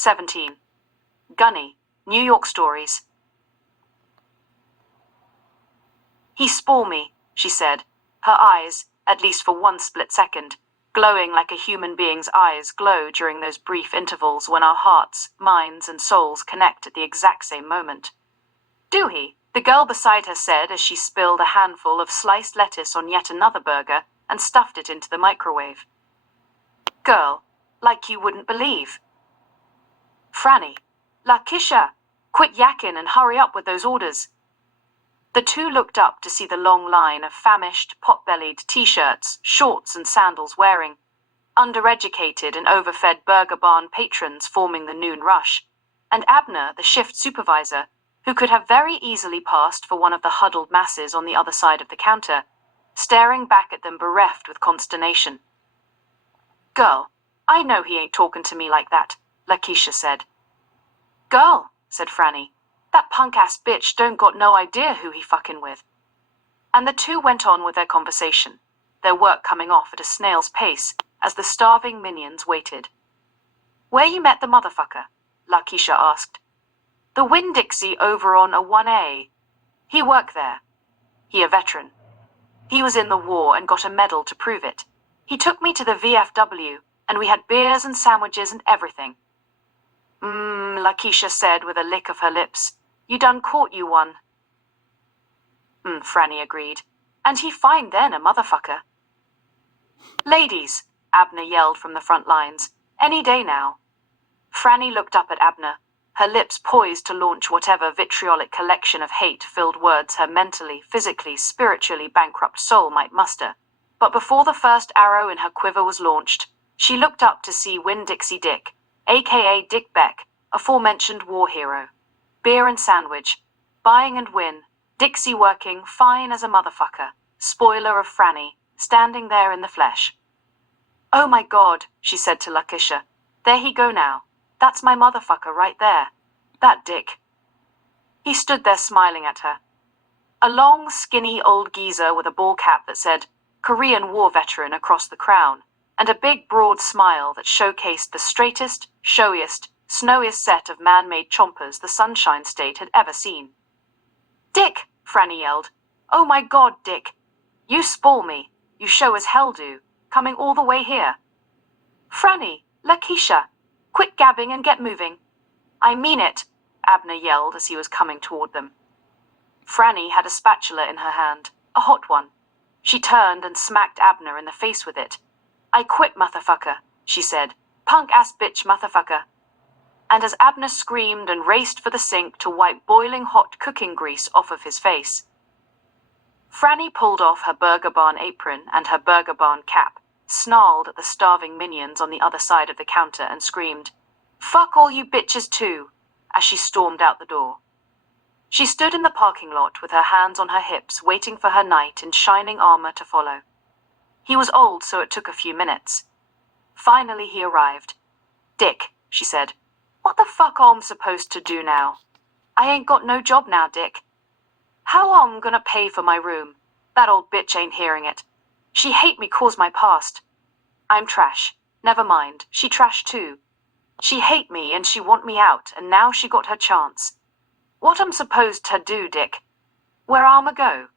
17. Gunny, New York Stories. "He spore me," she said, her eyes, at least for one split second, glowing like a human being's eyes glow during those brief intervals when our hearts, minds, and souls connect at the exact same moment. "Do he?" the girl beside her said as she spilled a handful of sliced lettuce on yet another burger and stuffed it into the microwave. "Girl, like you wouldn't believe." "Franny, Lakisha, quit yakking and hurry up with those orders." The two looked up to see the long line of famished, pot-bellied t-shirts, shorts, and sandals wearing, undereducated and overfed burger barn patrons forming the noon rush, and Abner, the shift supervisor, who could have very easily passed for one of the huddled masses on the other side of the counter, staring back at them bereft with consternation. "Girl, I know he ain't talking to me like that," Lakisha said. "Girl," said Franny, "that punk-ass bitch don't got no idea who he fucking with." And the two went on with their conversation, their work coming off at a snail's pace as the starving minions waited. "Where you met the motherfucker?" Lakisha asked. "The Winn-Dixie over on a 1A. He worked there. He a veteran. He was in the war and got a medal to prove it. He took me to the VFW, and we had beers and sandwiches and everything." Lakisha said with a lick of her lips. "You done caught you one." Franny agreed. "And he fine then, a motherfucker." "Ladies," Abner yelled from the front lines, "any day now." Franny looked up at Abner, her lips poised to launch whatever vitriolic collection of hate-filled words her mentally, physically, spiritually bankrupt soul might muster. But before the first arrow in her quiver was launched, she looked up to see Winn-Dixie Dick, a.k.a. Dick Beck, aforementioned war hero. Beer and sandwich, buying and win, Dixie working fine as a motherfucker, spoiler of Franny, standing there in the flesh. "Oh my God," she said to Lakisha. "There he go now. That's my motherfucker right there. That Dick." He stood there smiling at her. A long, skinny old geezer with a ball cap that said, "Korean War Veteran" across the crown, and a big, broad smile that showcased the straightest, showiest, snowiest set of man-made chompers the Sunshine State had ever seen. "Dick," Franny yelled. "Oh my God, Dick. You spoil me. You show as hell do, coming all the way here." "Franny, Lakisha, quit gabbing and get moving." "I mean it," Abner yelled as he was coming toward them. Franny had a spatula in her hand, a hot one. She turned and smacked Abner in the face with it. "I quit, motherfucker," she said. "Punk-ass bitch motherfucker." And as Abner screamed and raced for the sink to wipe boiling hot cooking grease off of his face, Franny pulled off her burger barn apron and her burger barn cap, snarled at the starving minions on the other side of the counter and screamed, "Fuck all you bitches too," as she stormed out the door. She stood in the parking lot with her hands on her hips waiting for her knight in shining armor to follow. He was old, so it took a few minutes. Finally he arrived. "Dick," she said, "what the fuck I'm supposed to do now? I ain't got no job now, Dick. How I'm gonna pay for my room? That old bitch ain't hearing it. She hate me 'cause my past. I'm trash. Never mind, she trash too. She hate me and she want me out, and now she got her chance. What I'm supposed to do, Dick? Where I'ma go?"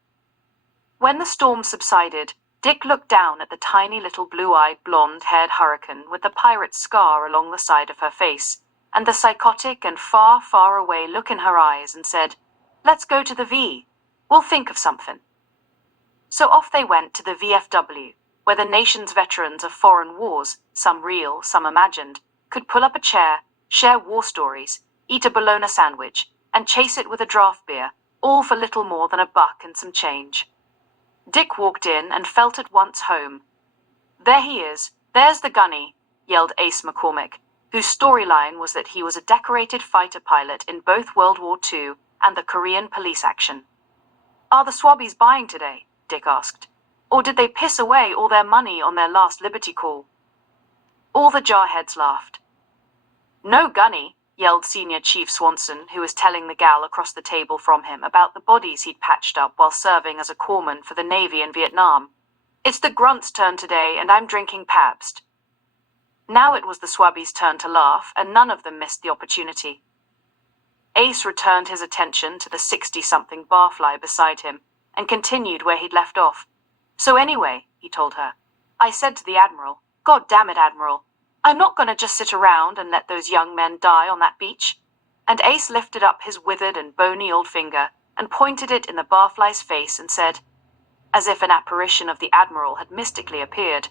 When the storm subsided, Dick looked down at the tiny little blue-eyed, blonde-haired hurricane with the pirate scar along the side of her face, and the psychotic and far, far away look in her eyes and said, "Let's go to the V. We'll think of something." So off they went to the VFW, where the nation's veterans of foreign wars, some real, some imagined, could pull up a chair, share war stories, eat a bologna sandwich, and chase it with a draft beer, all for little more than $1 and some change. Dick walked in and felt at once home. "There he is, there's the Gunny," yelled Ace McCormick, whose storyline was that he was a decorated fighter pilot in both World War II and the Korean police action. "Are the swabbies buying today?" Dick asked. "Or did they piss away all their money on their last Liberty call?" All the jarheads laughed. "No Gunny," yelled Senior Chief Swanson, who was telling the gal across the table from him about the bodies he'd patched up while serving as a corpsman for the Navy in Vietnam. "It's the grunt's turn today, and I'm drinking Pabst." Now it was the Swabbies' turn to laugh, and none of them missed the opportunity. Ace returned his attention to the 60-something barfly beside him and continued where he'd left off. So anyway, he told her, I said to the Admiral, God damn it, Admiral, I'm not going to just sit around and let those young men die on that beach. And Ace lifted up his withered and bony old finger and pointed it in the barfly's face and said, as if an apparition of the Admiral had mystically appeared,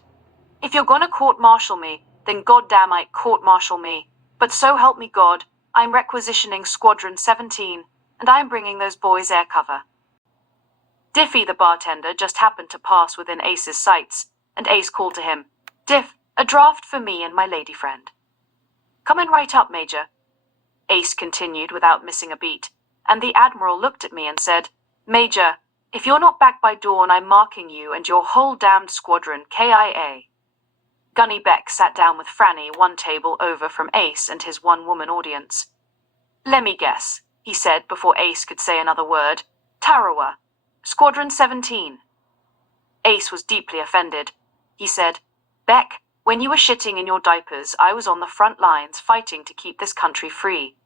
if you're gonna court-martial me, then goddamnite court-martial me. But so help me God, I'm requisitioning Squadron 17, and I'm bringing those boys air cover. Diffie the bartender just happened to pass within Ace's sights, and Ace called to him, Diff, a draft for me and my lady friend. Coming right up, Major. Ace continued without missing a beat, and the Admiral looked at me and said, Major, if you're not back by dawn, I'm marking you and your whole damned squadron KIA. Gunny Beck sat down with Franny one table over from Ace and his one-woman audience. Lemme guess, he said before Ace could say another word. Tarawa, Squadron 17. Ace was deeply offended. He said, Beck, when you were shitting in your diapers, I was on the front lines fighting to keep this country free.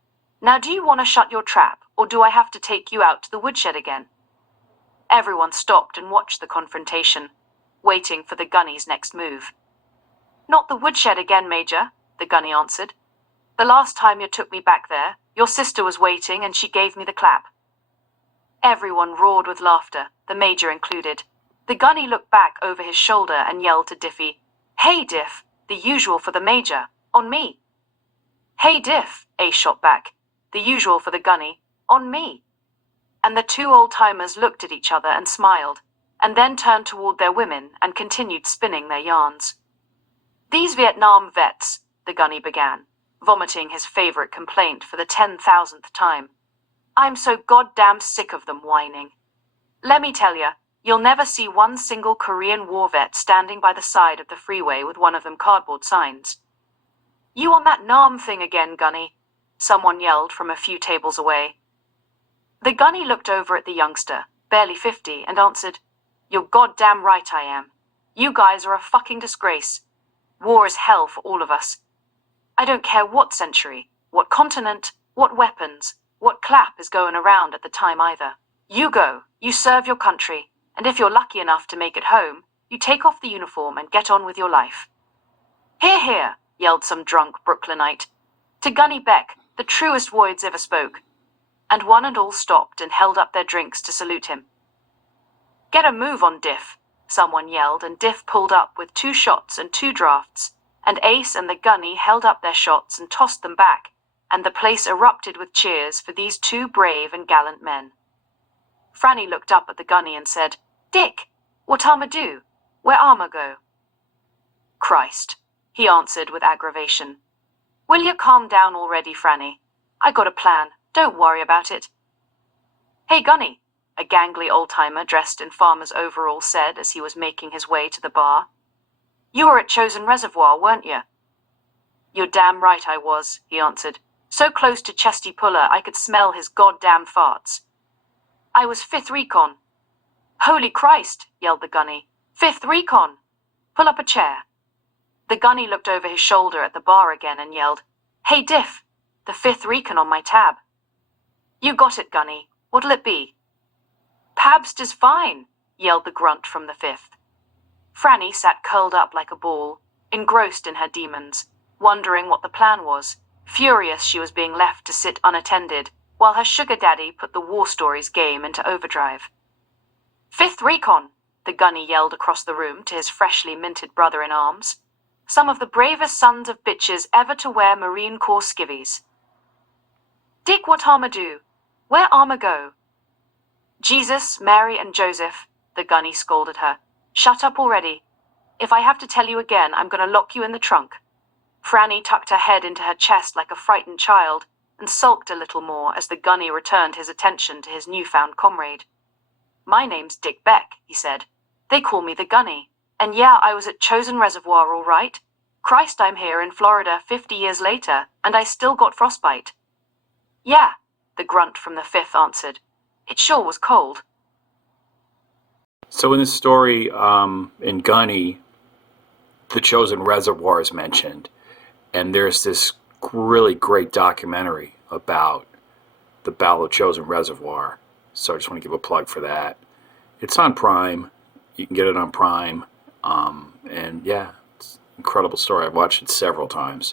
Now do you want to shut your trap, or do I have to take you out to the woodshed again? Everyone stopped and watched the confrontation, waiting for the Gunny's next move. Not the woodshed again, Major, the Gunny answered. The last time you took me back there, your sister was waiting and she gave me the clap. Everyone roared with laughter, the Major included. The Gunny looked back over his shoulder and yelled to Diffie, Hey Diff, the usual for the Major, on me. Hey Diff, Ace shot back, the usual for the Gunny, on me. And the two old-timers looked at each other and smiled, and then turned toward their women and continued spinning their yarns. These Vietnam vets, the Gunny began, vomiting his favorite complaint for the 10,000th time. I'm so goddamn sick of them whining. Let me tell ya, you'll never see one single Korean war vet standing by the side of the freeway with one of them cardboard signs. You on that Nam thing again, Gunny? Someone yelled from a few tables away. The Gunny looked over at the youngster, barely 50, and answered, You're goddamn right I am. You guys are a fucking disgrace. War is hell for all of us. I don't care what century, what continent, what weapons, what clap is going around at the time either. You go, you serve your country, and if you're lucky enough to make it home, you take off the uniform and get on with your life. Hear, hear, yelled some drunk Brooklynite. To Gunny Beck, the truest words ever spoke. And one and all stopped and held up their drinks to salute him. Get a move on, Diff, someone yelled, and Diff pulled up with 2 shots and 2 drafts, and Ace and the Gunny held up their shots and tossed them back, and the place erupted with cheers for these 2 brave and gallant men. Franny looked up at the Gunny and said, Dick, what Arma do? Where Arma go? Christ, he answered with aggravation. Will you calm down already, Franny? I got a plan, don't worry about it. Hey, Gunny, a gangly old-timer dressed in farmer's overalls said as he was making his way to the bar. You were at Chosin Reservoir, weren't you? You're damn right I was, he answered. So close to Chesty Puller I could smell his goddamn farts. I was 5th Recon. Holy Christ, yelled the Gunny. 5th Recon! Pull up a chair. The Gunny looked over his shoulder at the bar again and yelled, Hey Diff, the 5th Recon on my tab. You got it, Gunny. What'll it be? Pabst is fine, yelled the grunt from the 5th. Franny sat curled up like a ball, engrossed in her demons, wondering what the plan was, furious she was being left to sit unattended, while her sugar daddy put the war stories game into overdrive. 5th Recon, the Gunny yelled across the room to his freshly minted brother-in-arms. Some of the bravest sons of bitches ever to wear Marine Corps skivvies. Dick, what Arma do? Where Arma go? Jesus, Mary, and Joseph, the Gunny scolded her. Shut up already. If I have to tell you again, I'm going to lock you in the trunk. Franny tucked her head into her chest like a frightened child and sulked a little more as the Gunny returned his attention to his newfound comrade. My name's Dick Beck, he said. They call me the Gunny. And yeah, I was at Chosin Reservoir all right. Christ, I'm here in Florida 50 years later, and I still got frostbite. Yeah, the grunt from the 5th answered. It sure was cold. So in this story, in Gunny, the Chosin Reservoir is mentioned. And there's this really great documentary about the Battle of Chosin Reservoir. So I just want to give a plug for that. It's on Prime. You can get it on Prime. And yeah, it's an incredible story. I've watched it several times.